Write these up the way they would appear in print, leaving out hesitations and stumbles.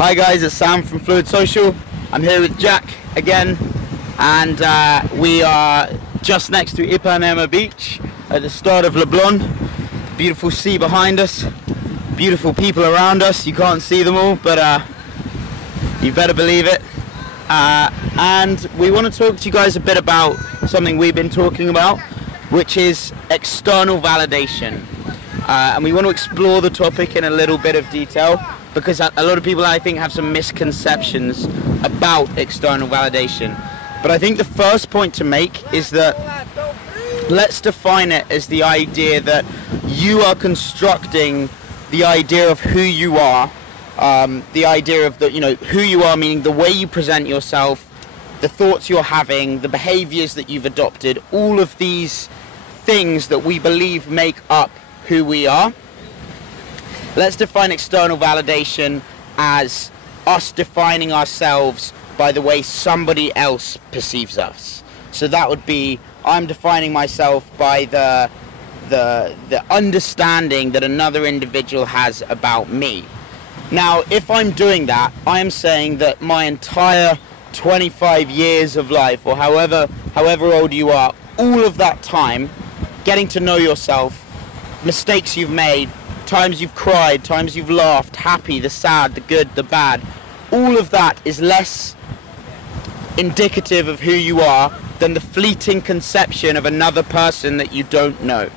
Hi guys, it's Sam from Fluid Social. I'm here with Jack again, and we are just next to Ipanema Beach at the start of Leblon. Beautiful sea behind us, beautiful people around us. You can't see them all, but you better believe it. And we want to talk to you guys a bit about something we've been talking about, which is external validation. And we want to explore the topic in a little bit of detail, because a lot of people, I think, have some misconceptions about external validation. But I think the first point to make is that let's define it as the idea that you are constructing the idea of who you are, the idea of who you are, meaning the way you present yourself, the thoughts you're having, the behaviors that you've adopted, all of these things that we believe make up who we are. Let's define external validation as us defining ourselves by the way somebody else perceives us. So that would be, I'm defining myself by the understanding that another individual has about me. Now, if I'm doing that, I am saying that my entire 25 years of life, or however old you are, all of that time, getting to know yourself, mistakes you've made, times you've cried, times you've laughed, happy, the sad, the good, the bad, all of that is less indicative of who you are than the fleeting conception of another person that you don't know.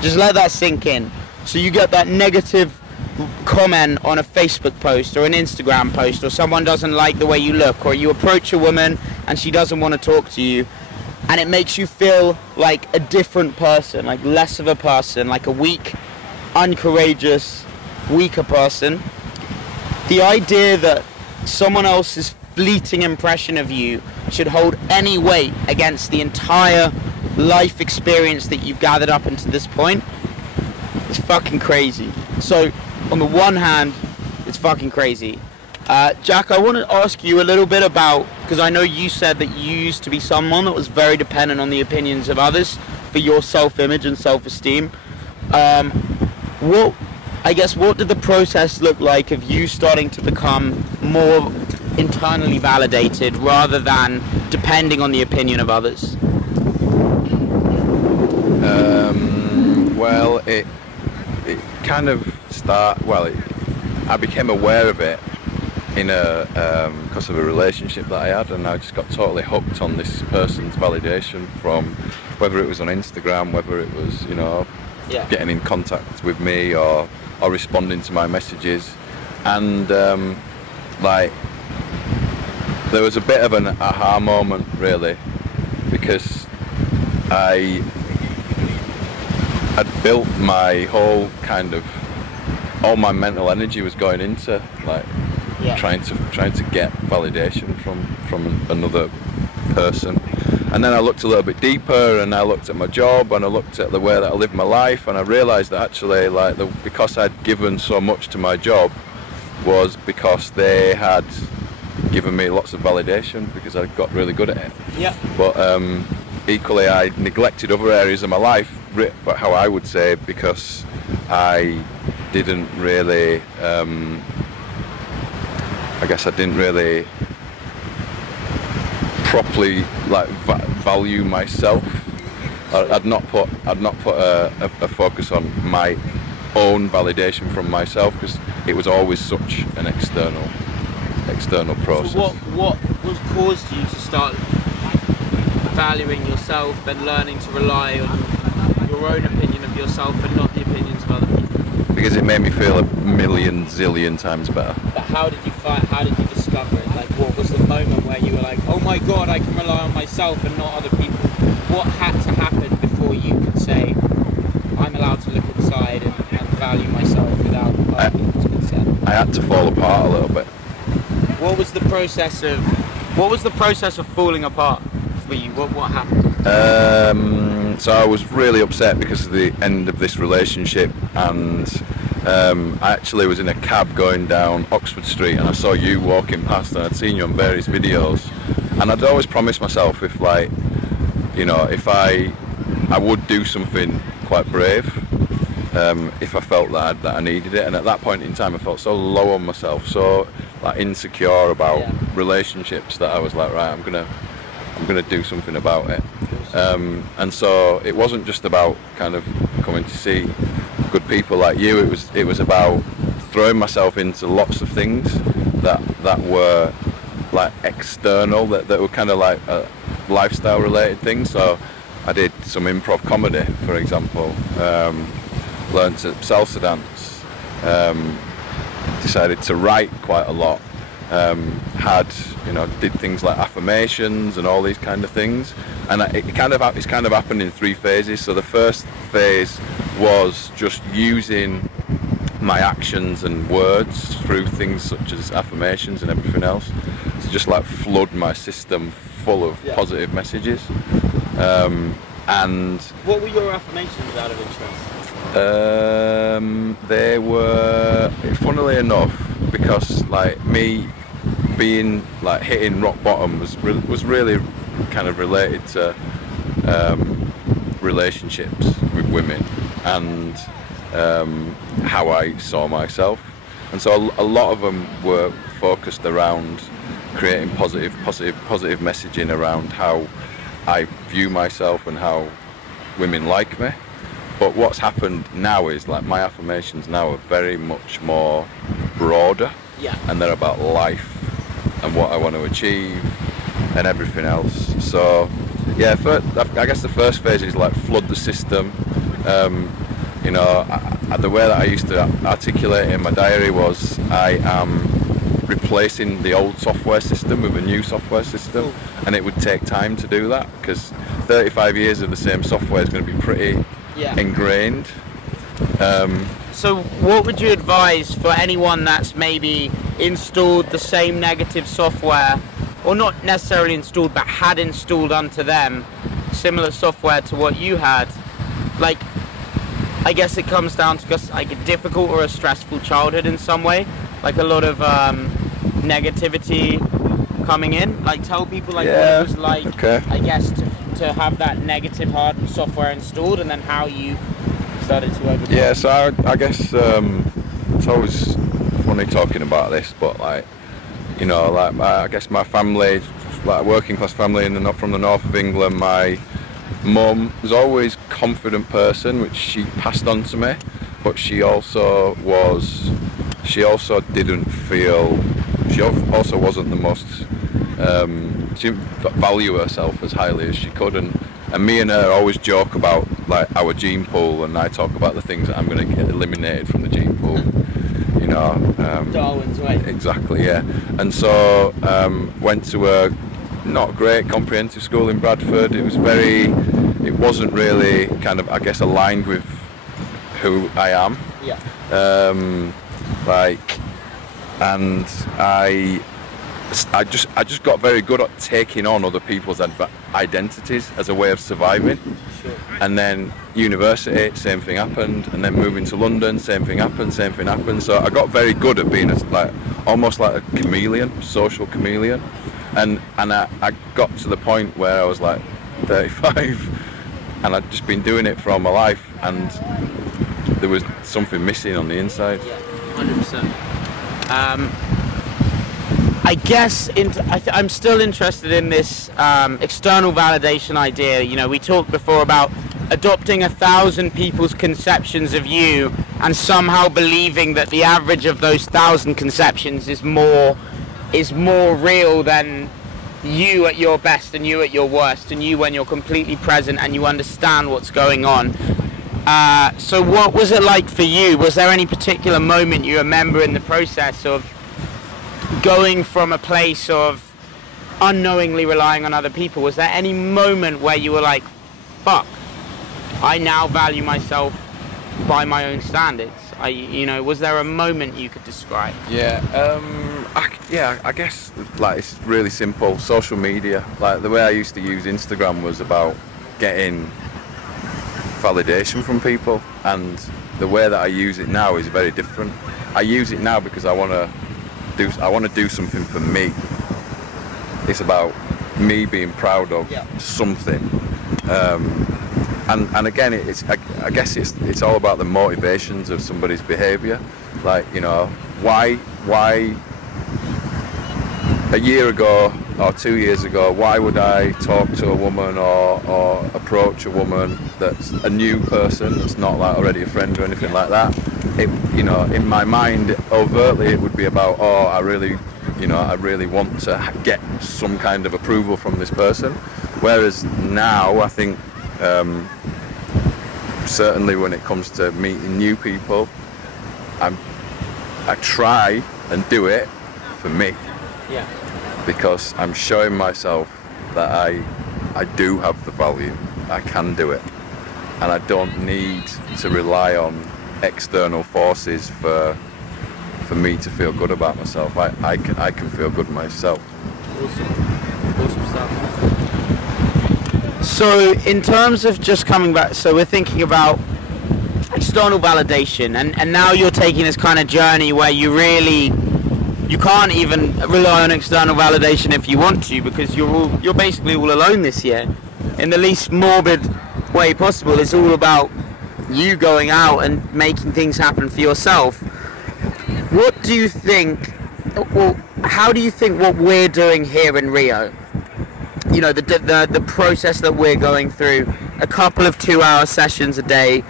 Just let that sink in. So you get that negative comment on a Facebook post or an Instagram post, or someone doesn't like the way you look, or you approach a woman and she doesn't want to talk to you, and it makes you feel like a different person, like less of a person, like a weak, uncourageous, weaker person. The idea that someone else's fleeting impression of you should hold any weight against the entire life experience that you've gathered up until this point is fucking crazy. So on the one hand, it's fucking crazy. Jack, I want to ask you a little bit about, because I know you said that you used to be someone that was very dependent on the opinions of others for your self-image and self-esteem. What did the process look like of you starting to become more internally validated rather than depending on the opinion of others? Well, it kind of I became aware of it because of a relationship that I had, and I just got totally hooked on this person's validation, from whether it was on Instagram, whether it was, getting in contact with me or responding to my messages. And there was a bit of an aha moment, really, because I had built my whole all my mental energy was going into trying to get validation from another person. And then I looked a little bit deeper, and I looked at my job, and I looked at the way that I lived my life, and I realised that actually because I'd given so much to my job was because they had given me lots of validation because I got really good at it. Yeah. But equally I neglected other areas of my life, but how I would say, because I didn't really I didn't really properly value myself. I'd not put a focus on my own validation from myself, because it was always such an external process. So what caused you to start valuing yourself and learning to rely on your own opinion of yourself and not the opinions of other people? Because it made me feel a million zillion times better. But how did you discover it? Like, what was the moment where you were like, oh my god, I can rely on myself and not other people? What had to happen before you could say, I'm allowed to look inside and value myself without other people's consent? I had to fall apart a little bit. What was the process of falling apart for you? What happened? So I was really upset because of the end of this relationship, and I actually was in a cab going down Oxford Street, and I saw you walking past, and I'd seen you on various videos, and I'd always promised myself if I would do something quite brave, if I felt that I needed it. And at that point in time, I felt so low on myself, so like insecure about relationships, that I was like, right, I'm gonna do something about it. And so it wasn't just about kind of coming to see good people like you. It was about throwing myself into lots of things that were like external, that were kind of like lifestyle related things. So I did some improv comedy, for example, learned to salsa dance, decided to write quite a lot, did things like affirmations and all these kind of things. And it's kind of happened in 3 phases. So the first phase was just using my actions and words through things such as affirmations and everything else to just like flood my system full of positive messages. And what were your affirmations, out of interest? They were, funnily enough, because like me being like hitting rock bottom was really kind of related to relationships with women and how I saw myself. And so a lot of them were focused around creating positive messaging around how I view myself and how women like me. But what's happened now is like my affirmations now are very much more broader, and they're about life and what I want to achieve and everything else. So yeah, I guess the first phase is like flood the system. The way that I used to articulate in my diary was I am replacing the old software system with a new software system, and it would take time to do that because 35 years of the same software is going to be pretty ingrained. So what would you advise for anyone that's maybe installed the same negative software, or not necessarily installed but had installed onto them similar software to what you had? Like, I guess it comes down to just like a difficult or a stressful childhood in some way, like a lot of negativity coming in. Like, tell people like what it was like, I guess, to have that negative hard software installed, and then how you started to overcome. Yeah, so I guess it's always funny talking about this, but like, you know, like I guess my family, like a working class family from the north of England, my mum was always a confident person, which she passed on to me, but she also didn't feel, she also wasn't the most, she didn't value herself as highly as she could, and me and her always joke about like our gene pool, and I talk about the things that I'm going to get eliminated from the gene pool, you know. Darwin's way. Exactly, yeah. And so went to a not great comprehensive school in Bradford. It wasn't really kind of, I guess, aligned with who I am. Yeah. And I just got very good at taking on other people's identities as a way of surviving. Sure. And then university, same thing happened. And then moving to London, same thing happened. So I got very good at being almost like a chameleon, social chameleon. And I got to the point where I was like 35, and I'd just been doing it for all my life, and there was something missing on the inside. Yeah, 100%. I guess I'm still interested in this external validation idea. You know, we talked before about adopting 1,000 people's conceptions of you and somehow believing that the average of those 1,000 conceptions is more real than you at your best and you at your worst, and you when you're completely present and you understand what's going on. So what was it like for you? Was there any particular moment you remember in the process of going from a place of unknowingly relying on other people? Was there any moment where you were like, fuck, I now value myself by my own standards? Was there a moment you could describe? Yeah, I guess like it's really simple. Social media, like the way I used to use Instagram was about getting validation from people, and the way that I use it now is very different. I use it now because I want to do something for me. It's about me being proud of something. and again, I guess it's all about the motivations of somebody's behaviour. Like, you know, why a year ago or 2 years ago, why would I talk to a woman or approach a woman that's a new person, that's not like already a friend or anything like that? It, you know, in my mind, overtly, it would be about, oh, I really want to get some kind of approval from this person. Whereas now, I think, certainly when it comes to meeting new people, I try and do it for me. Yeah. Because I'm showing myself that I do have the value, I can do it, and I don't need to rely on external forces for me to feel good about myself. I can feel good myself. Awesome stuff. So in terms of just coming back, so we're thinking about external validation, and now you're taking this kind of journey where you can't even rely on external validation if you want to, because you're basically all alone this year, in the least morbid way possible. It's all about you going out and making things happen for yourself. What do you think, well, how do you think what we're doing here in Rio, you know, the process that we're going through, a couple of 2-hour sessions a day,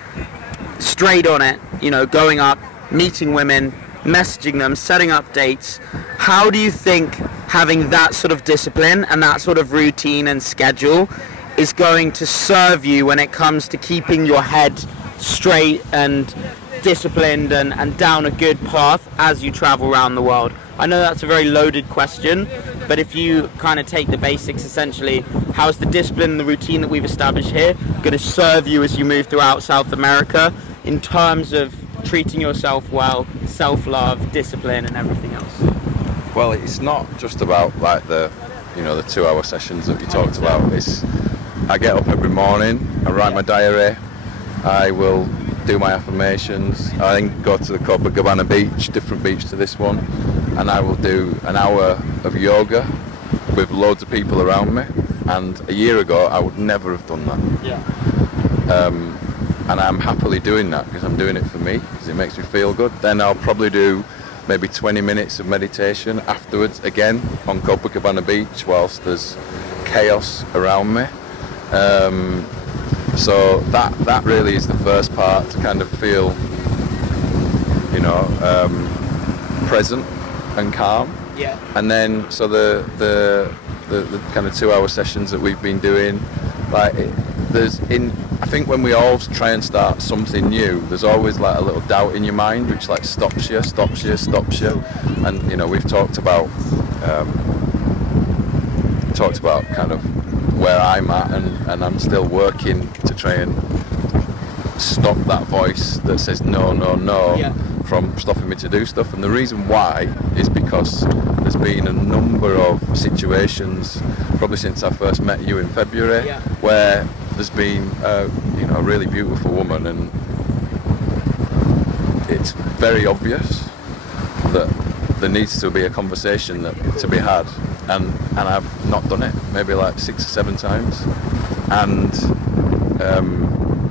straight on it, you know, going up, meeting women, messaging them, setting up dates, how do you think having that sort of discipline and that sort of routine and schedule is going to serve you when it comes to keeping your head straight and disciplined and down a good path as you travel around the world? I know that's a very loaded question, but if you kind of take the basics, essentially, how's the discipline and the routine that we've established here going to serve you as you move throughout South America in terms of treating yourself well, self-love, discipline, and everything else? Well, it's not just about like the 2-hour sessions that you talked about. I get up every morning, I write my diary, I will do my affirmations, I then go to the Copacabana beach, different beach to this one, and I will do an hour of yoga with loads of people around me. And a year ago, I would never have done that. Yeah. And I'm happily doing that because I'm doing it for me, because it makes me feel good. Then I'll probably do maybe 20 minutes of meditation afterwards, again on Copacabana beach, whilst there's chaos around me. So that really is the first part, to kind of feel, you know, present and calm. Yeah. And then so the kind of 2-hour sessions that we've been doing, like I think when we all try and start something new, there's always like a little doubt in your mind which like stops you. And you know, we've talked about kind of where I'm at, and I'm still working to try and stop that voice that says no, yeah, from stopping me to do stuff. And the reason why is because there's been a number of situations, probably since I first met you in February, yeah, where there's been a really beautiful woman, and it's very obvious that there needs to be a conversation to be had, and I've not done it, maybe like 6 or 7 times, and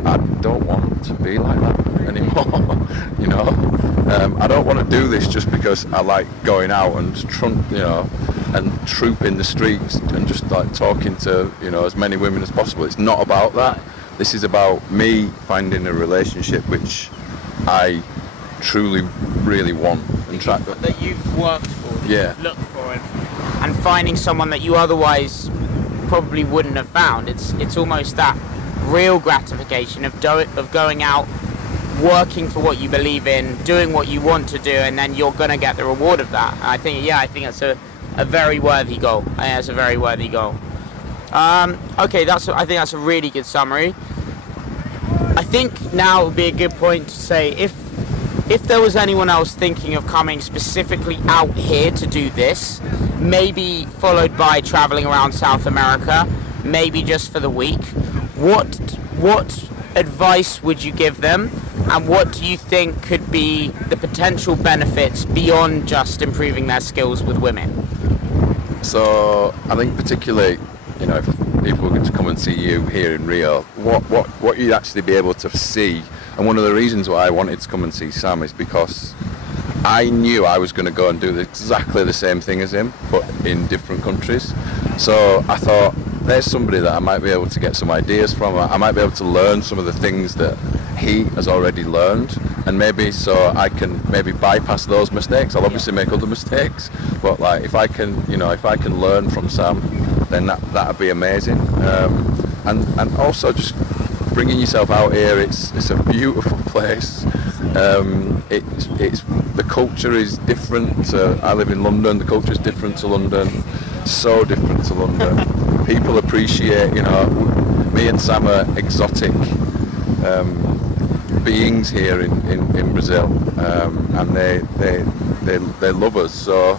I don't want to be like that anymore. You know, I don't want to do this just because I like going out and trooping the streets and just like talking to, you know, as many women as possible. It's not about that. This is about me finding a relationship which I truly really want and try that you've worked for, that yeah, you've looked for, and finding someone that you otherwise probably wouldn't have found. It's almost that real gratification of going out, working for what you believe in, doing what you want to do, and then you're going to get the reward of that. I think that's a very worthy goal. I think that's a very worthy goal. Okay, I think that's a really good summary. I think now would be a good point to say, if there was anyone else thinking of coming specifically out here to do this, maybe followed by traveling around South America, maybe just for the week, what advice would you give them, and what do you think could be the potential benefits beyond just improving their skills with women? So I think particularly, you know, people were to come and see you here in Rio, what you'd actually be able to see. And one of the reasons why I wanted to come and see Sam is because I knew I was going to go and do exactly the same thing as him, but in different countries. So I thought, there's somebody that I might be able to get some ideas from. I might be able to learn some of the things that he has already learned, and maybe so I can maybe bypass those mistakes. I'll obviously make other mistakes, but like if I can, you know, if I can learn from Sam, then that'd be amazing. And also just bringing yourself out here. It's a beautiful place. It's the culture is different. I live in London. The culture is different to London. So different to London. People appreciate, you know, me and Sam are exotic beings here in Brazil, and they love us. So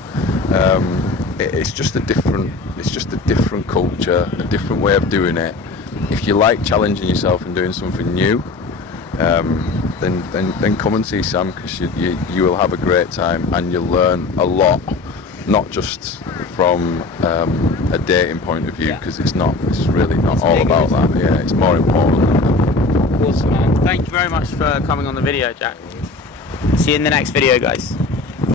it's just a different culture, a different way of doing it. If you like challenging yourself and doing something new, then come and see Sam, because you will have a great time and you'll learn a lot, not just from a dating point of view, because it's really not all about that. Yeah, it's more important than that. Awesome, man. Thank you very much for coming on the video, Jack. See you in the next video, guys.